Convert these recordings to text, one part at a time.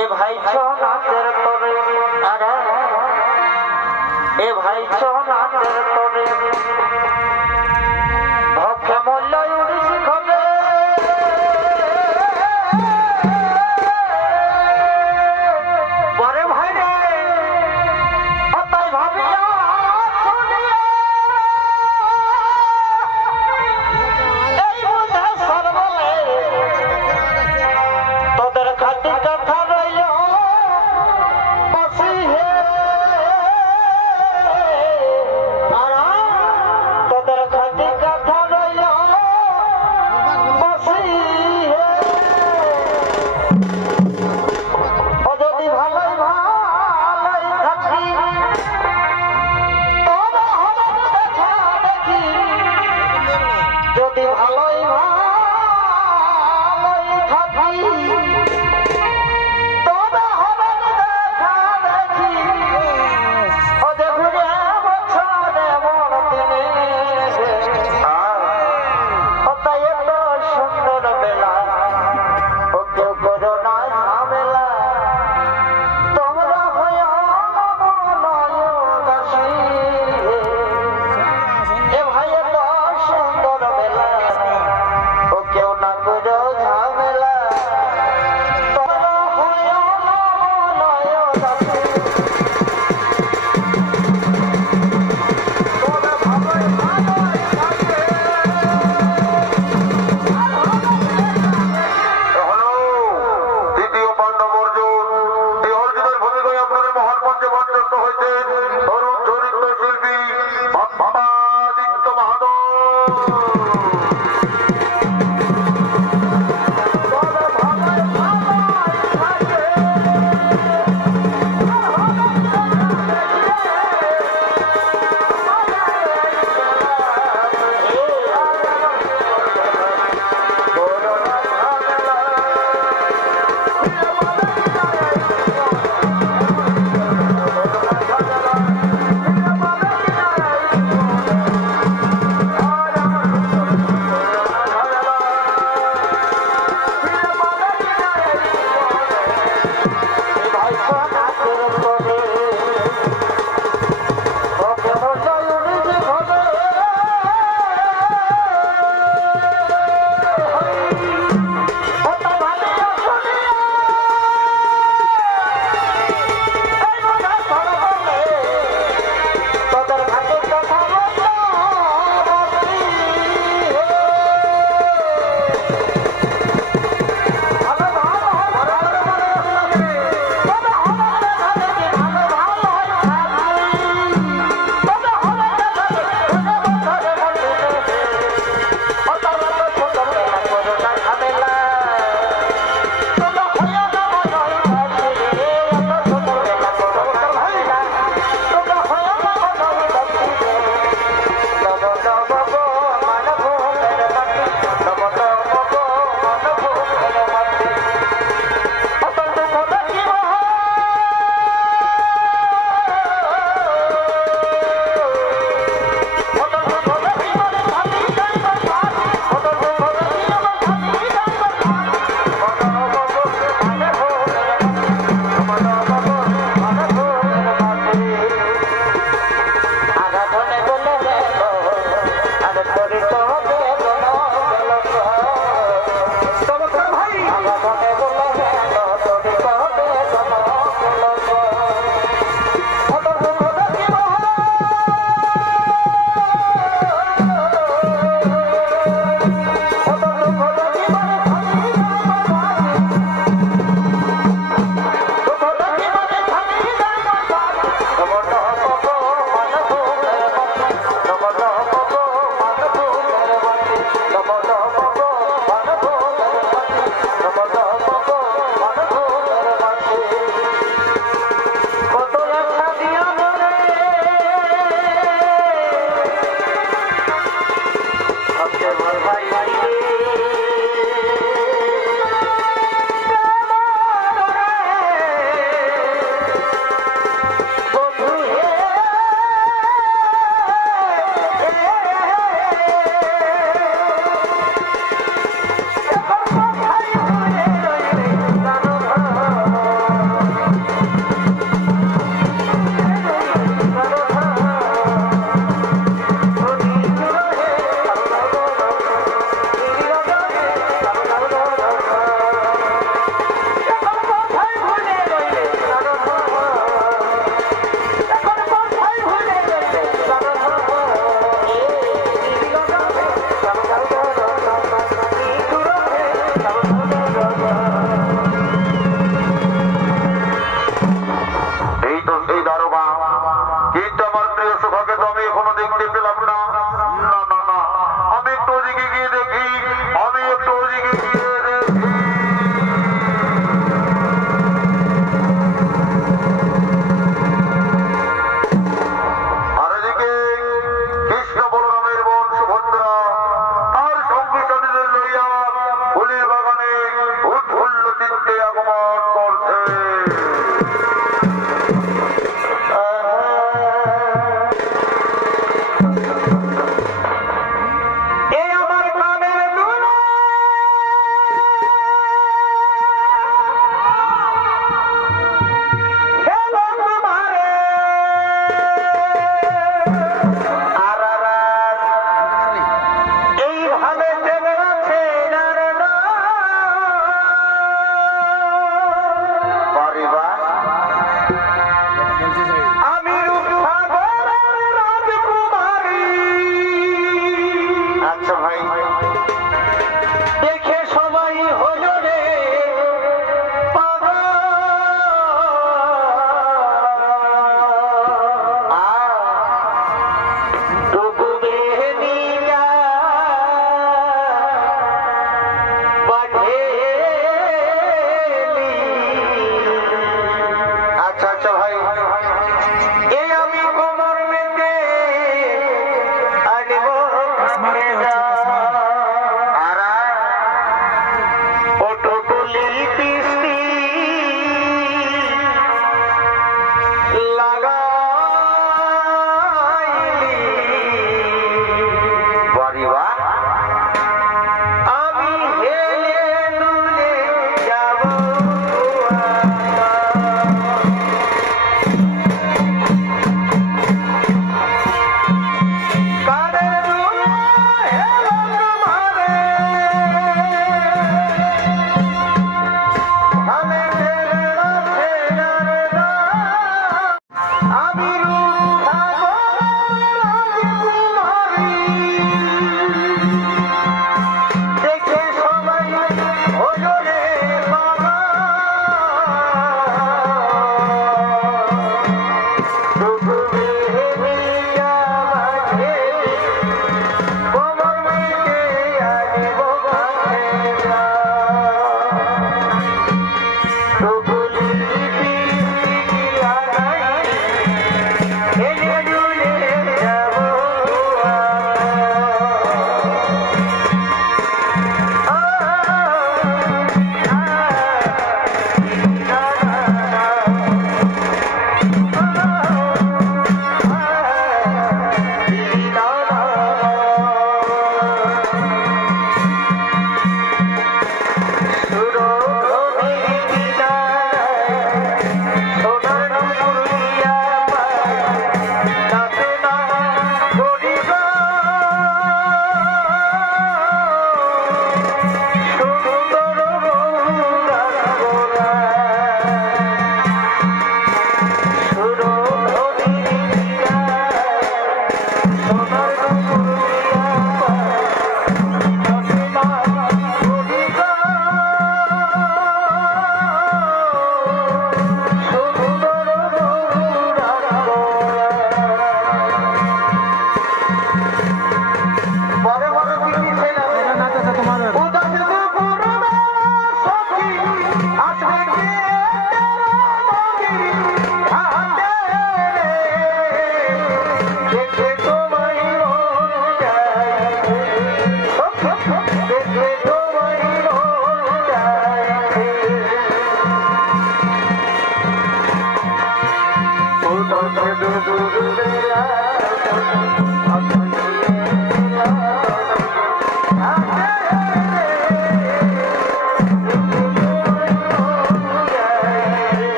ए भाई सोना तेरे तोरे अरे ए भाई सोना तेरे तोरे भखे मोल्ला उड़िस खबे बड़े भाई रे अतई भाबिया सुनिए এই বুঝে সর্বলে তোদের খাতি কথা রইল বসি হে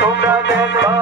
তোমরা দেখো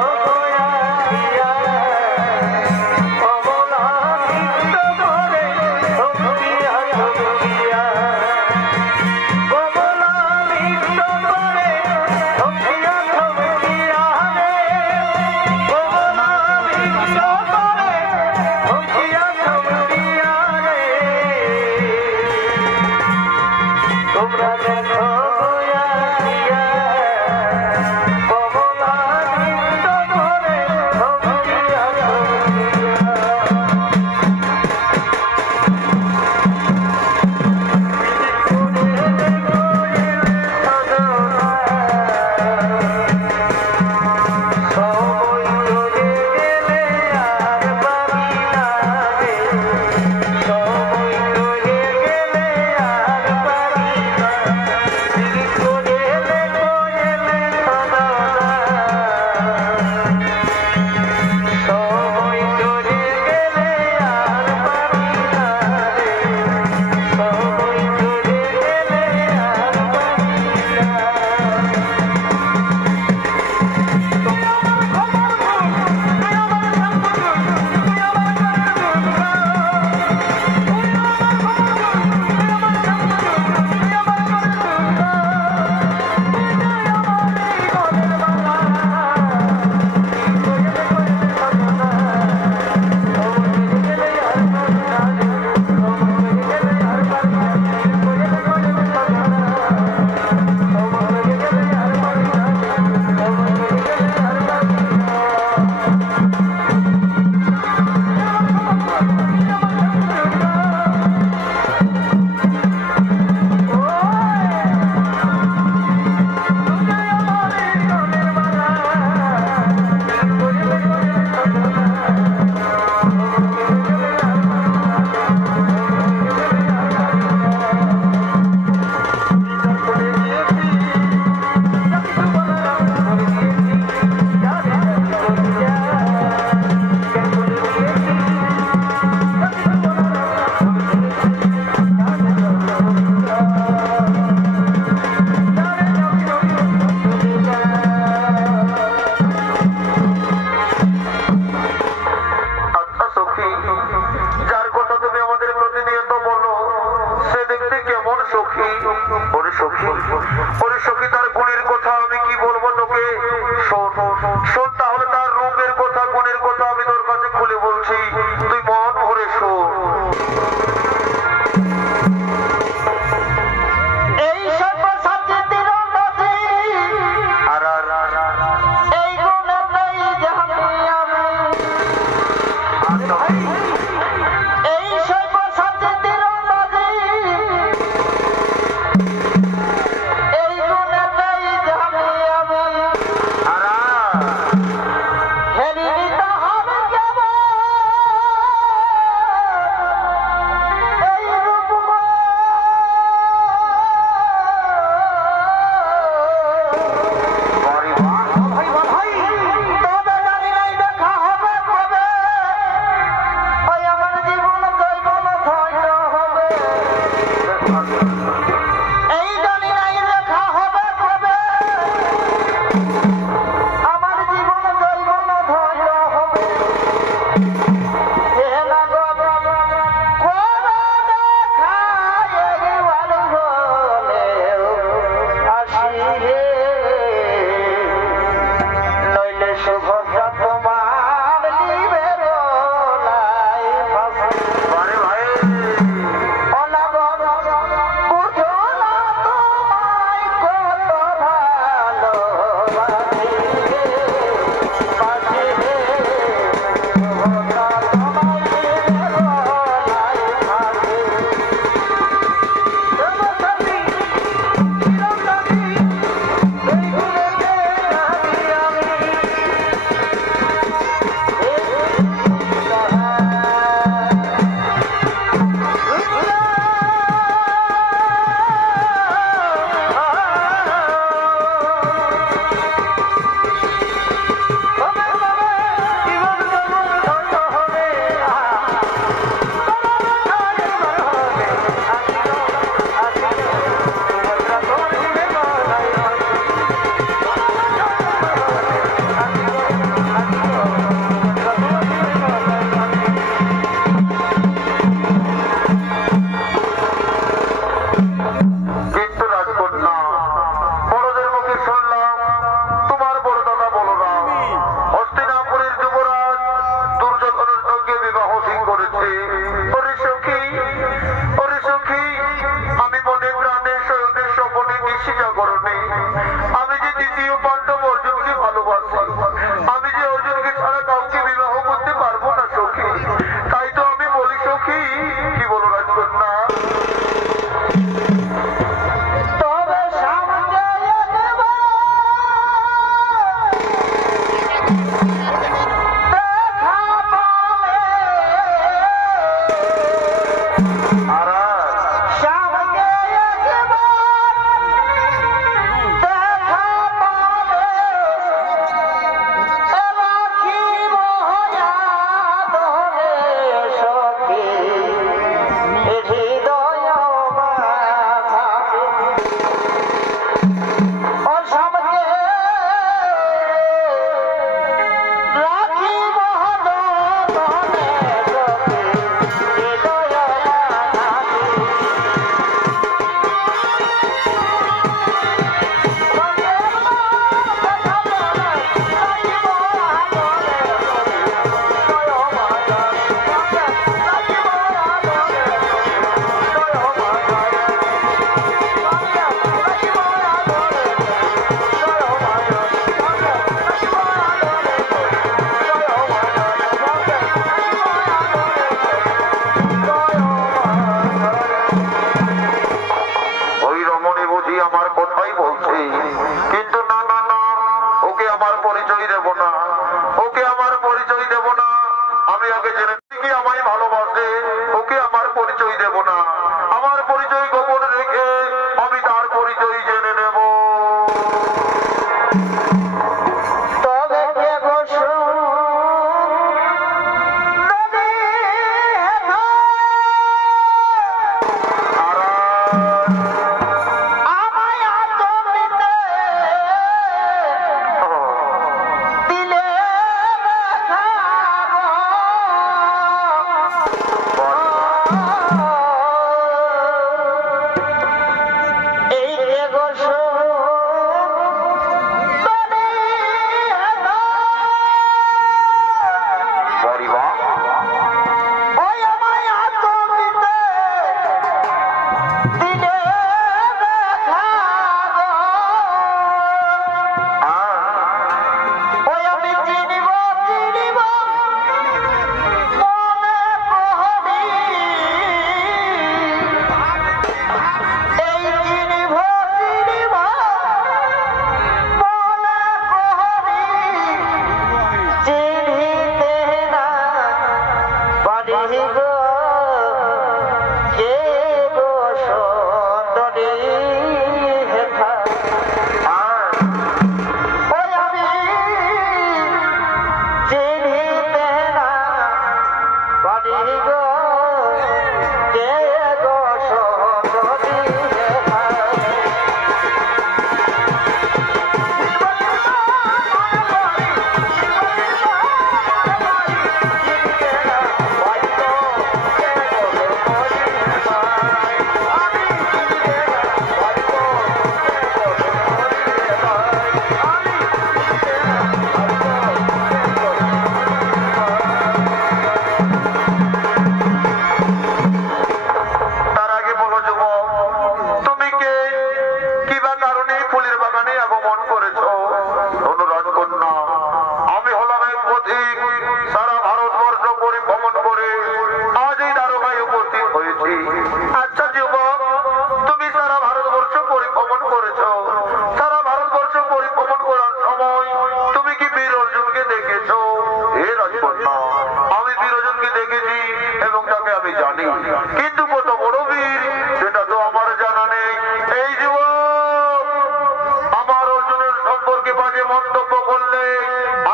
মন্তব্য করলে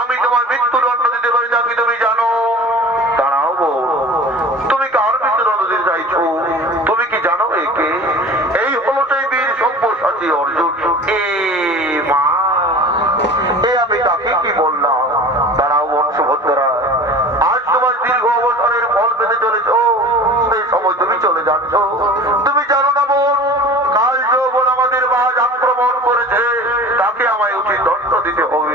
আমি তোমার মৃত্যুদণ্ড দিতে পারি, তা কি তুমি জানো? দাঁড়াও বোন, তুমি কার মৃত্যুদণ্ড দিতে চাইছো? তুমি কি জানো একে? এই হলো সেই বীর সব্যসাচী অর্জুন। এ মা, এ আমি তাকে কি বললাম? দাঁড়াও বোন সুভদ্রা, আজ তোমার দীর্ঘ অবসরের ফল পেতে চলেছ, সেই সময় তুমি চলে যাচ্ছ। তুমি জানো না বোন, কাল যৌবন আমাদের মাঝ আক্রমণ করেছে, তাকে আমায় উচিত দণ্ড দিতে হবে।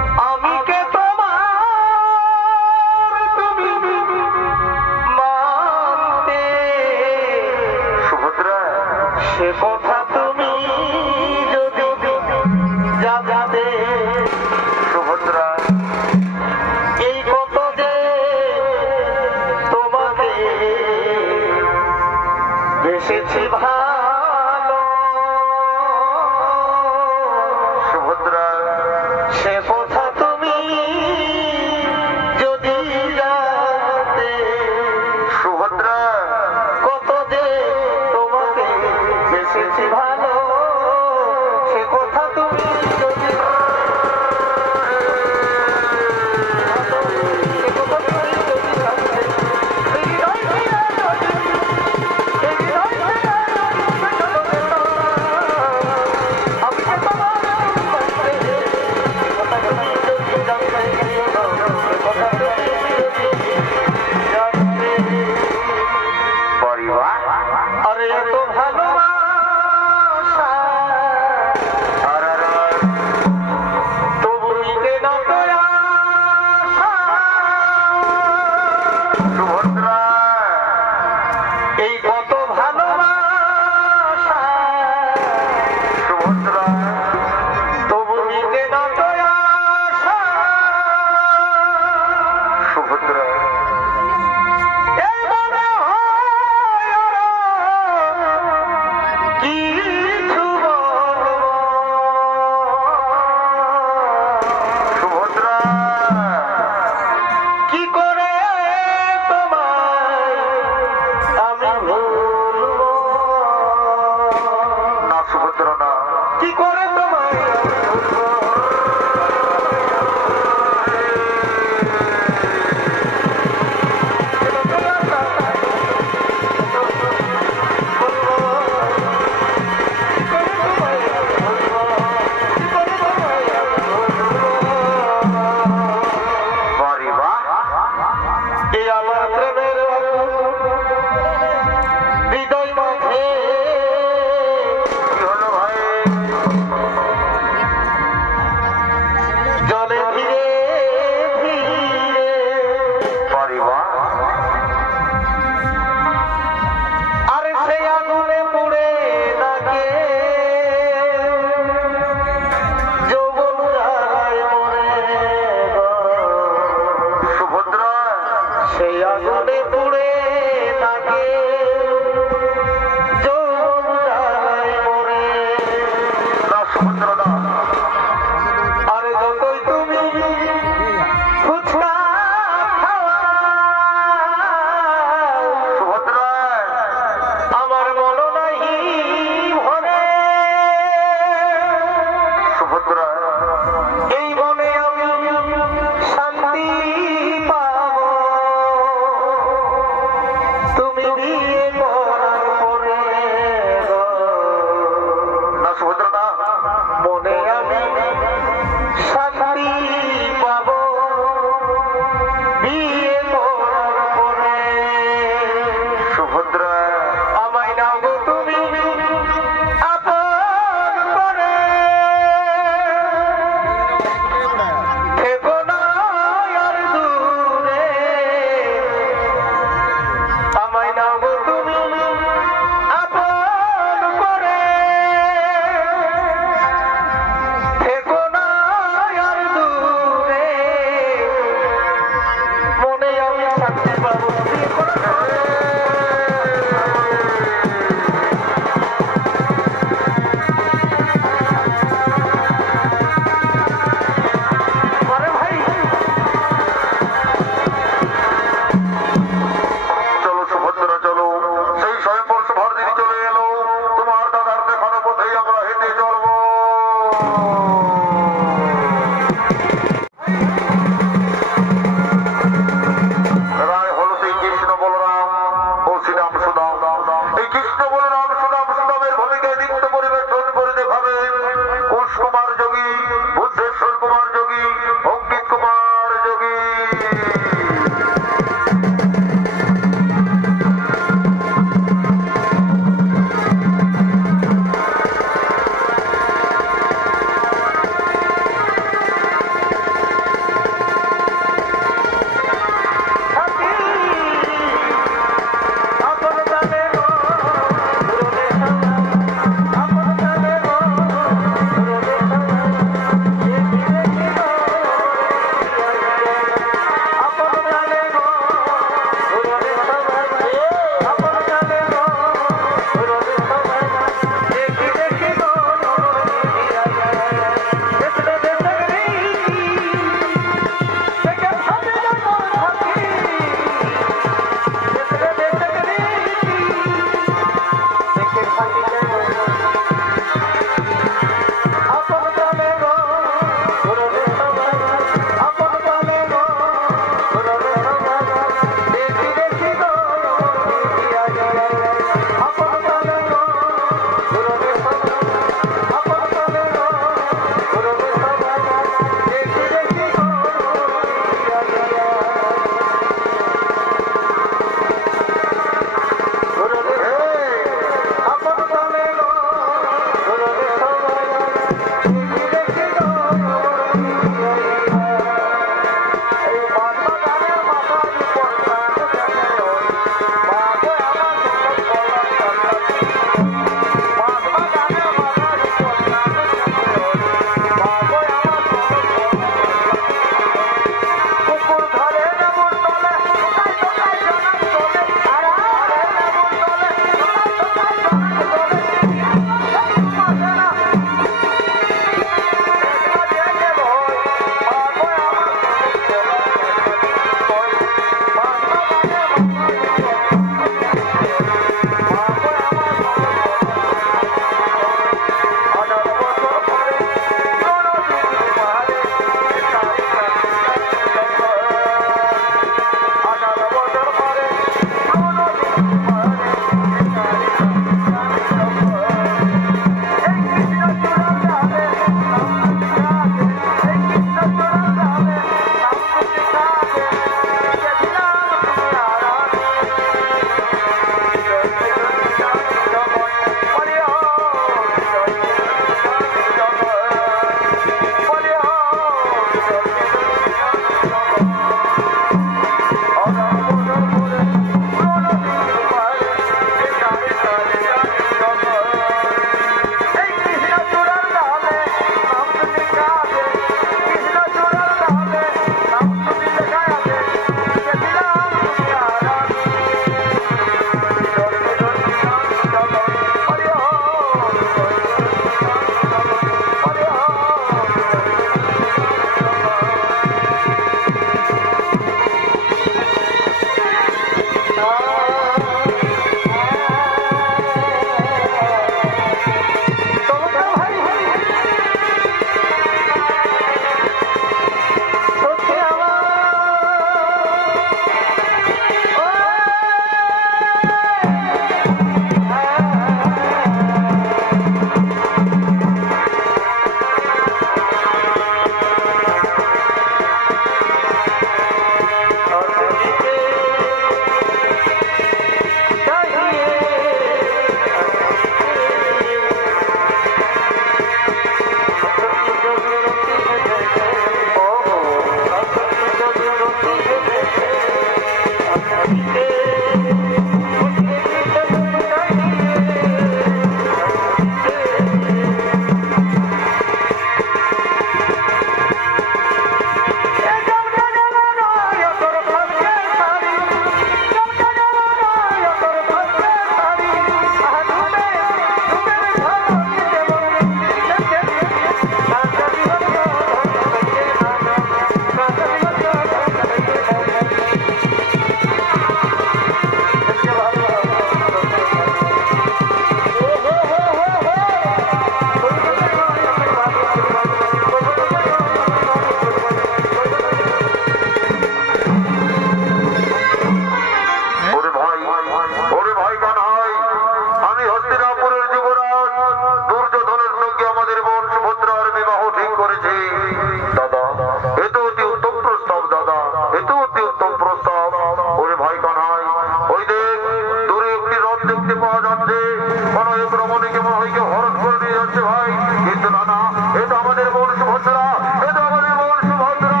যাচ্ছে ভাই, কিন্তু না না, এ তো আমাদের বোন সুভদ্রা, এ তো আমাদের বোন সুভদ্রা,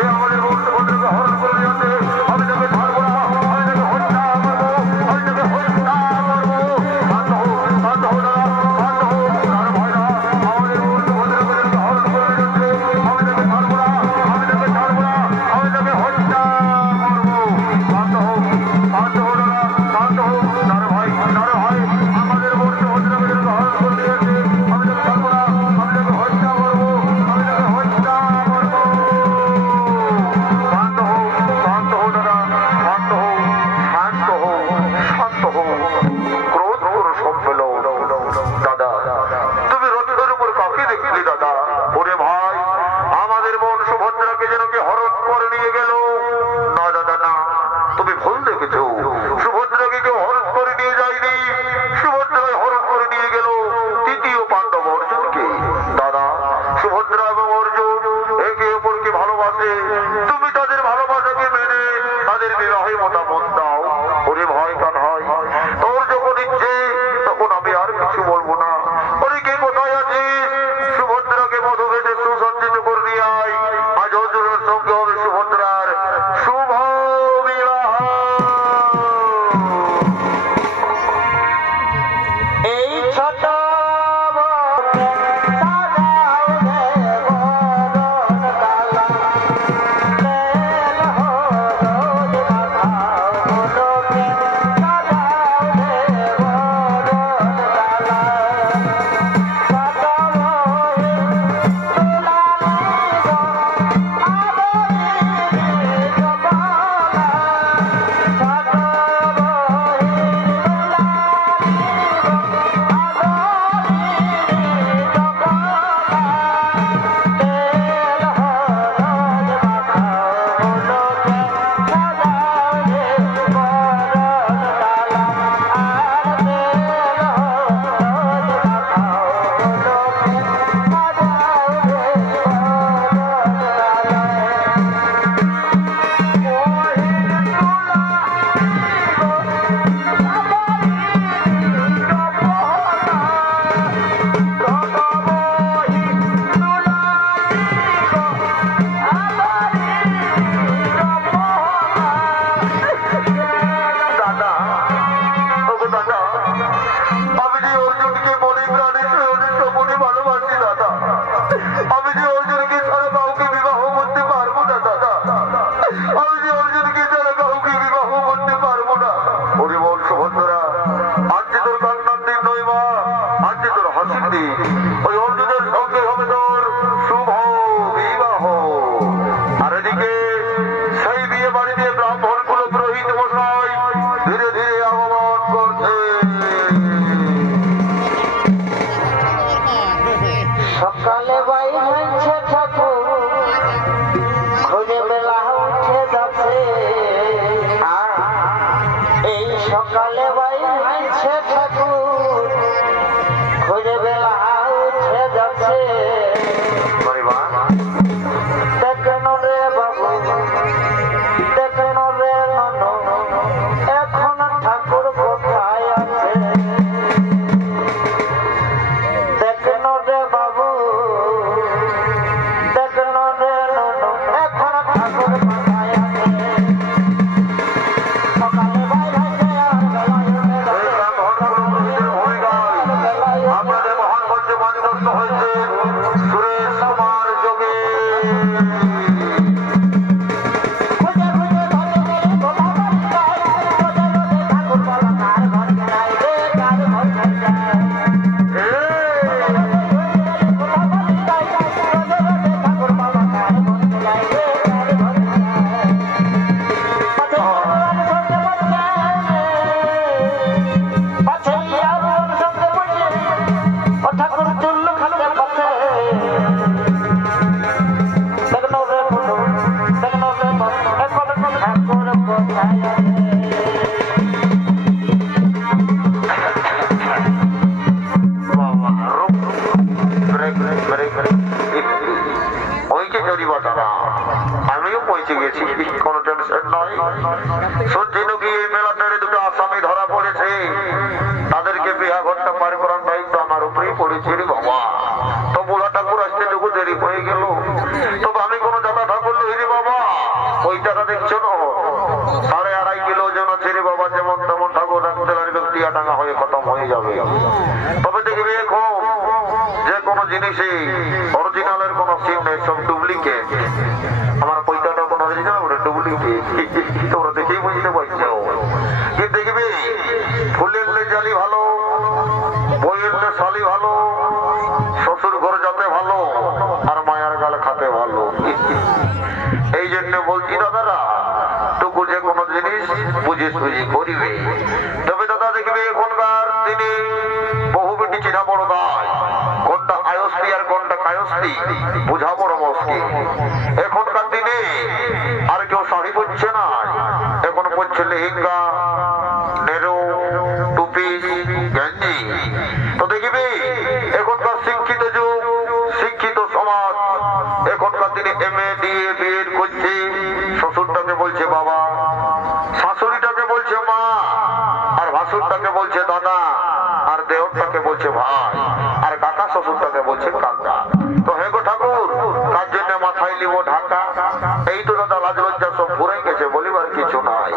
এ আমাদের বোন সুভদ্রাকে হরণ করে নিয়ে যাচ্ছে। আমি তাকে ছাড়বো না, আমি তাকে হত্যা করবো, আমি তাকে হত্যা করবো। শান্ত হোক, শান্ত হোক দাদা, শান্ত হোক, তার ভয় না, আমাদের বোন সুভদ্রাকে হরণ করে নিয়ে যাচ্ছে। আমি তাকে ছাড়বো না, আমি তাকে ছাড়বো না, আমি তাকে হত্যা করবো। শান্ত হোক, শান্ত হোক দাদা, শান্ত হোক, তার ভয়, তার ভয়, আমাদের বোন সুভদ্রাকে হরণ করে নিয়ে যাচ্ছে। আমি তাকে ছাড়বো না, আমি তাকে হত্যা করবো, আমি তাকে হত্যা করবো। শান্ত হোক, শান্ত হোক দাদা, শান্ত হোক, শান্ত হোক, শান্ত হোক, ক্রোধ করো সব ফেলো। দাদা, তুমি রথের উপর কাকে দেখলি দাদা? ওরে ভাই, আমাদের বোন সুভদ্রাকে যেন কে হরণ করে নিয়ে গেল। না দাদা না, তুমি ভুল দেখেছো, সুভদ্রাকে কেউ হরণ করে নিয়ে যায়নি, সুভদ্রাকে হরণ করে নিয়ে গেল তৃতীয় পাণ্ডব অর্জুনকে। দাদা, সুভদ্রা এবং অর্জুন একে অপরকে ভালোবাসে, তুমি তাদের ভালোবাসাকে মেনে তাদের বিবাহে মতামত দাও। ওরে ভয় কান হয়, তোর যখন ইচ্ছে তখন আমি আর কিছু বলবো না। ওরে কে কোথায় আছিস? সুভদ্রাকে মধু বেটে সুসজ্জিত করে নিয়ে আয়। আজ অর্জুনের সঙ্গে হবে সুভদ্রার শুভ বিবাহ। এই ছোট ওই অর্জুনের সঙ্গে হবে তোর শুভ বিবাহ। আর এদিকে সেই বিয়ে বাড়িতে ব্রাহ্মণ কুল পুরোহিত মশাই ধীরে ধীরে আগমন করছে। সকালে বাইর হয়েছে ঠাকুর, খুঁজে বেলা উঠে যাচ্ছে। এই সকালে বাইর হয়েছে ঠাকুর, খুঁজে বেলা উঠে যাচ্ছে। দেখেন রে বাবু, দেখেন রে ননু, এখন ঠাকুর কোথায় আছে? দেখেন রে বাবু, দেখেন রে ননু, এখন ঠাকুর কোথায় আছে? সকালে বাইরে হয়েছে আর বেলায় উঠে যাচ্ছে। আপনাদের মহান মঞ্চে মঞ্চস্থ হয়েছে সুরেশ কুমার যোগে। খুঁজে খুঁজে ধরে গেলে গোলা বাড়ি যায়, রোদে রোদে ঠাকুর বলা কার ঘর যায় রে, কার ঘর যায়। গোলা বাড়ি যায়, রোদে রোদে ঠাকুর বলা কার ঘর যায় রে, কার ঘর যায়। পাছে আগুন সঙ্গে বসে, পাছে আগুন সঙ্গে বসে, ও ঠাকুর চুল্লু খাতে পাচ্ছে। দেখনো রে বন্ধু, দেখনো রে বন্ধু, এখন ঠাকুর কোথায় আছে? ওই যে জড়িবাটা না, আমিও পৌঁছে গেছি, কোনো টেনশন নয়। শুনছি নাকি এই মেলাটারে দুটো আসামি ধরা পড়েছে, তাদেরকে বিহাঘরটা পার করার দায়িত্ব আমার জিনিসে অরিজিনালের কোনো সিন নেই, সব ডুপ্লিকেট। আমার পয়সাটা কোনো অরিজিনাল ওটা ডুপ্লিকেট, তোমরা দেখেই বুঝতে পারছো। কি দেখবি ফুলের লেজালি ভালো, বইয়ের শালি ভালো, শ্বশুর ঘর যাতে ভালো, আর মায়ার গাল খাতে ভালো। এই জন্য বলছি দাদারা, টুকু যে কোনো জিনিস বুঝে সুঝে করিবে। তবে দাদা দেখবে এখনকার দিনে বহু বেটি চিনা বড় দায়, কোনটা আয়স্তি আর কোনটা কায়স্তি বোঝা বড় মুশকিল। এখনকার দিনে আর কেউ শাড়ি পরছে না, এখন পরছে লেহেঙ্গা, নেরো, টুপি, গেঞ্জি। তো দেখবি এখনকার শিক্ষিত যুগ, শিক্ষিত সমাজ, এখনকার দিনে MA DA BEd করছে, শ্বশুরটাকে বলছে বাবা, শাশুড়িটাকে বলছে মা, আর ভাসুরটাকে বলছে দাদা, আর দেওরটাকে বলছে ভাই, আর কাকা শ্বশুরটাকে বলছে কাকা। তো হে গো ঠাকুর, কার জন্য মাথায় নিব ঢাকা? এই তো দাদা লাজ লজ্জা সব ঘুরে গেছে, বলিবার কিছু নাই।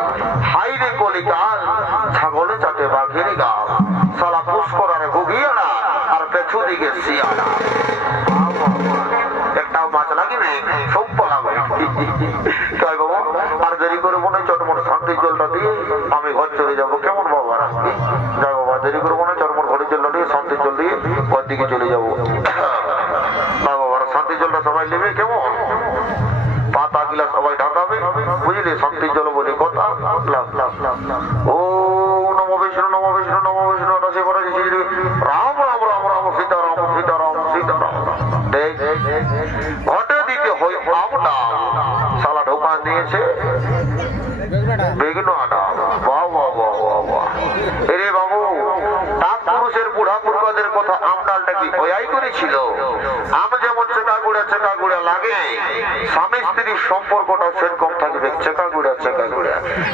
হাই রে কলিকাল, ছাগলে চাটে বাঘের গাল, সালা পুষ্কর আর গুগিয়ানা, আর পেছু দিকে শিয়ানা। একটাও মাছ লাগিবে, সব পলাবে। তাই বাবা আর দেরি করবো না, চটমট শান্তির জলটা দিয়ে আমি ঘর চলে যাবো, কেমন বাবা? যাই বাবা, দেরি করবো না, চটমট ঘরের জলটা দিয়ে শান্তির জল দিয়ে ঘর দিকে চলে যাবো। না বাবা, শান্তির জলটা সবাই নেবে, কেমন পাতা গিলা সবাই ঢাকাবে, বুঝলি? শান্তির জল বলে কথা। ও নম বিষ্ণু, নম বিষ্ণু, নম বিষ্ণু, রাম রাম রাম রাম, সীতারাম সীতারাম সীতারাম। ঘটে দিতে হয় আমটা, সালা ঢোকান দিয়েছে বেগুন আটা। বাহ বাহ বাহ বাহ বাহ। এরে বাবু, তাপ পুরুষের বুড়া পুরুষদের কথা আমডালটা কি ওয়াই করেছিল? আম যেমন চেকা গুড়া লাগে, স্বামী স্ত্রীর সম্পর্কটা সেরকম থাকবে, চেকা গুড়া।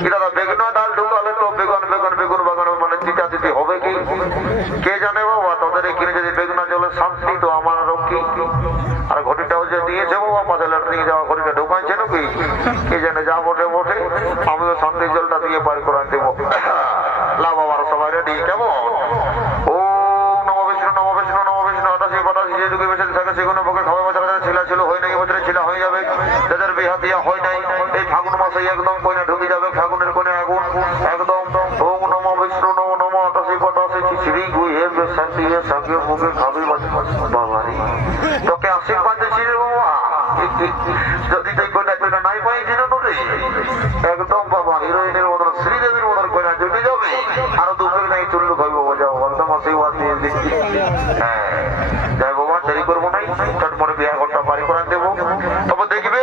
এটা বেগুন ডাল ঢুকালে তো বেগুন বেগুন বেগুন বাগান মানে দিতা দিতে হবে কি কে জানে বাবা? তোদের কিনে যদি বেগুনা জলে শান্তি, তো আমার রক্ষী। আর ঘটিটাও যে দিয়েছে বাবা, পাশে ল্যাট্রিন যাওয়া ঘটিটা ঢুকাইছে নাকি কে জানে, যা বটে বটে। আমিও শান্তির জলটা দিয়ে পার করে দেবো। লাভ আমার সবাই রেডি, কেমন? ও নম বিষ্ণু, নম বিষ্ণু, নম বিষ্ণু, আটাশি পাটাশি, যে যুগে বেঁচে থাকে সেগুলো পক্ষে খাওয়া বছর ছেলা ছিল হয় নাই, বছরে ছেলা হয়ে যাবে। যাদের বিহা দিয়া হয় নাই, এই ফাগুন মাসে একদম কইনা ঢুকে যাবে, ফাগুনের কোনে আগুন একদম। ওম নম বিষ্ণু, নম নম আটাশি পাটাশি, খিচড়ি গুইয়ে শান্তি সঙ্গে মুখে খাবি বাবারি। তোকে আশীর্বাদ দিচ্ছি রে বাবা, যদি তুই কইনা কইনা নাই পাইছি না তোরে, একদম বাবা হিরোইনের মতন, শ্রীদেবীর মতন কইনা জুটে যাবে। আরো দুপুরে নাই চুল্লু খাইবো, যাও একদম আশীর্বাদ দিয়ে দিচ্ছি। হ্যাঁ যাই বাবা, দেরি করবো নাই, চটমটে বিয়া ঘরটা বাড়ি করে দেবো। তবে দেখবে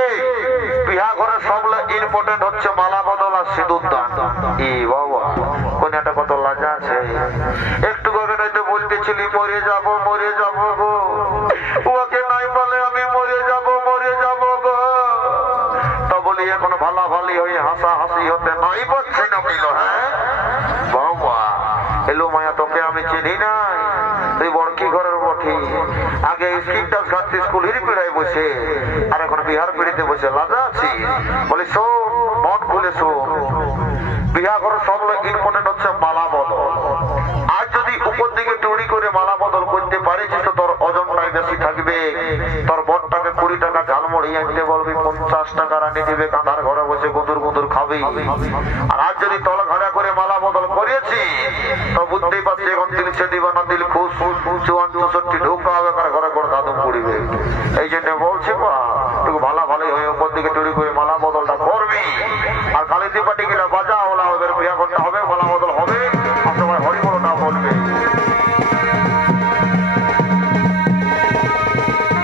বিয়া ঘরের সব ইম্পর্টেন্ট হচ্ছে মালা বদল আর সিঁদুর দান। ই বাবা, কন্যাটা কত লাজা আছে। একটু আগে নয়তো বলতেছিলি মরে যাবো গো, ওকে নাই বলে আমি মরে যাবো গো। তা বলি এখন ভালা ভালি হয়ে হাসা হাসি হতে নাই পারছে না মিল। হ্যাঁ বাবা, এলো মায়া, তোকে আমি চিনি নাই, তুই বড়কি ঘরের বটি। আগে স্কিনটাস ঘাটতে স্কুলের পিড়ায় বসে, আর এখন বিহার পিড়িতে বসে লাজা আছি। বলি শোন, মন খুলে শোন, বিহা ঘরের সব ইম্পর্টেন্ট হচ্ছে মালা বদল। আর যদি উপর দিকে টুড়ি করে মালা বদল করতে পারিস, তো তোর ওজনটাই বেশি থাকবে। তোর বরটাকে 20 টাকা ঝালমুড়ি আনতে বলবি, 50 টাকা রানি দিবে, কাঁধার ঘরে বসে গুদুর গুদুর খাবি। আর যদি তল ঘাড়া করে মালা বদল করেছি, তো বুঝতেই পারছি এখন দিলছে দিবা না দিল খুশ 54-64 ঢোকা হবে, কার ঘরে ঘরে দাদু পড়িবে। এই জন্য বলছি বা তুই ভালো ভালোই হয়ে উপর দিকে টুড়ি করে মালা বদলটা করবি। আর কালী দীপাটি কিনা বাজা ওলা হবে, বিয়া করতে হবে, মালা বদল হবে, আর সবাই হরিবলটা বলবে।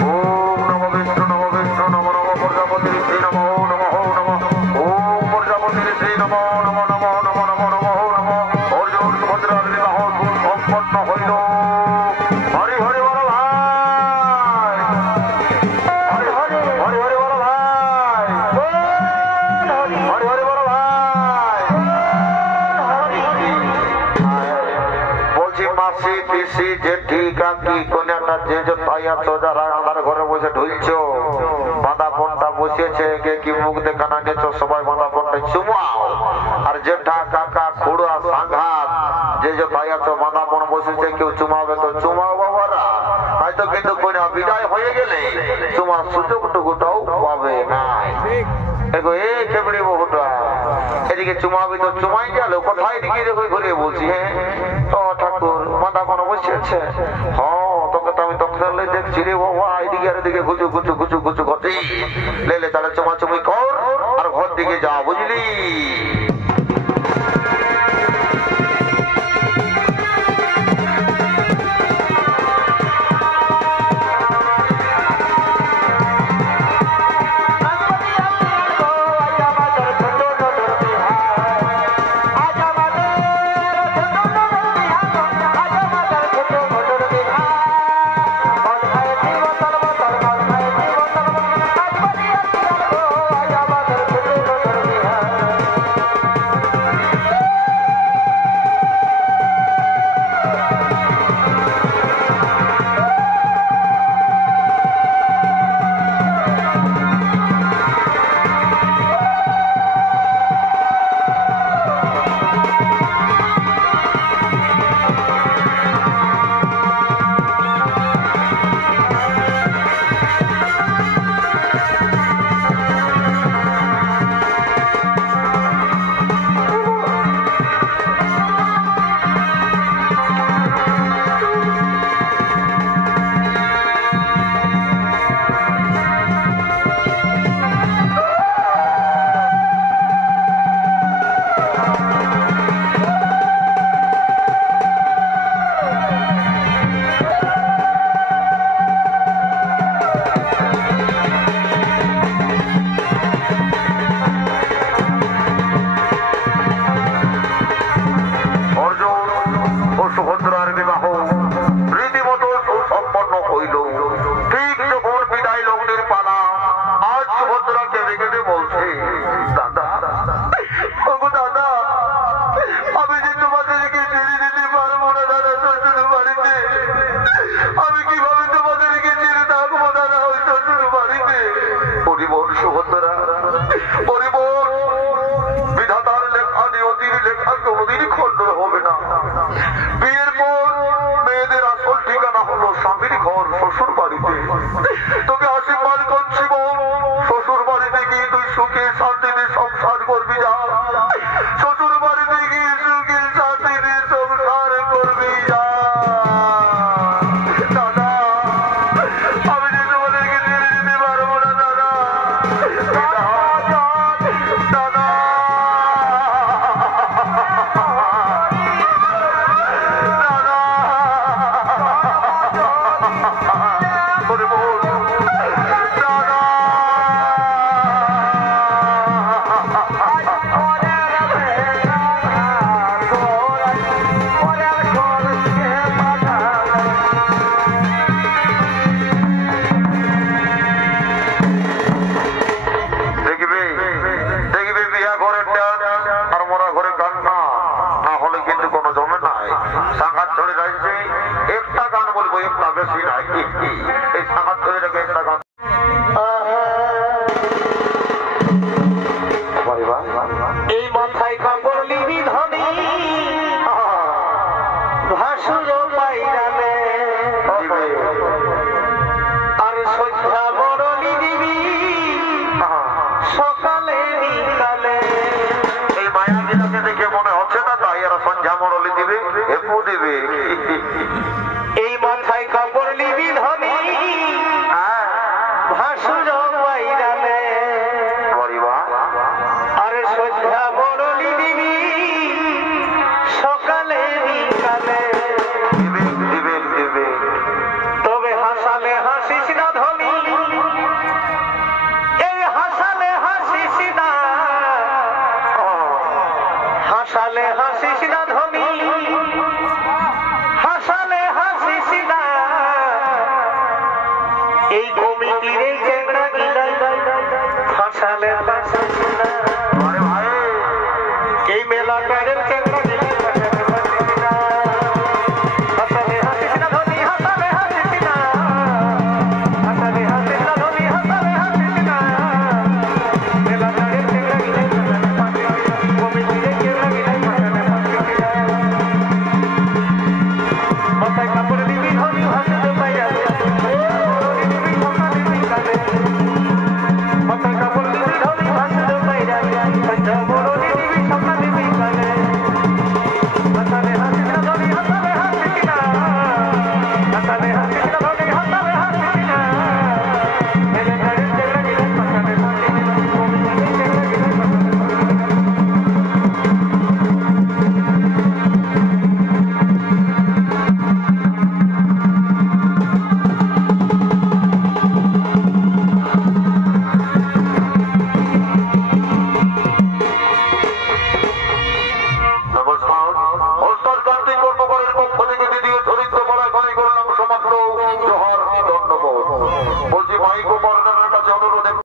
ওম নম বিষ্ণু, নম বিষ্ণু, নম নম প্রজাপতি শ্রী নম নম নম। ওম প্রজাপতি শ্রী নম নম নম নম নম নম নম। অর্জুন সুভদ্রার বিবাহ সম্পন্ন হইল। হরি হরি বল ভাই, হরি হরি হরি হরি বল ভাই, হরি হরি বল ভাই। বলছি মাসি পিসি জেঠি কাকি কোনটা যে যে ভাই আছো, যারা আমার ঘরে বসে ঢুলছো, বাঁধা ফোনটা বসিয়েছে, কে কি মুখ দেখানা গেছো, সবাই বাঁধা ফোনটা চুমাও। আর জেঠা কাকা খুড়া সাংঘাত যে যে ভাই আছো, বাঁধা ফোন বসেছে, কেউ চুমাবে তো চুমাও বাবারা, হয়তো কিন্তু কোন গেলে তোমার সুযোগটুকুটাও পাবে না। দেখো এই খেবড়ি বহুটা এদিকে চুমাবি তো চুমাই গেল, কোথায় দিকে দেখো ঘুরে বলছি। হ্যাঁ ও ঠাকুর মাথা কোনো বসে আছে। হ্যাঁ তোকে তো আমি তখন দেখছি রে বাবা, এদিকে আর এদিকে গুচু গুচু গুচু গুচু করতে লেলে তাহলে চুমাচুমি কর আর ঘর দিকে যা, বুঝলি? এই কমিটির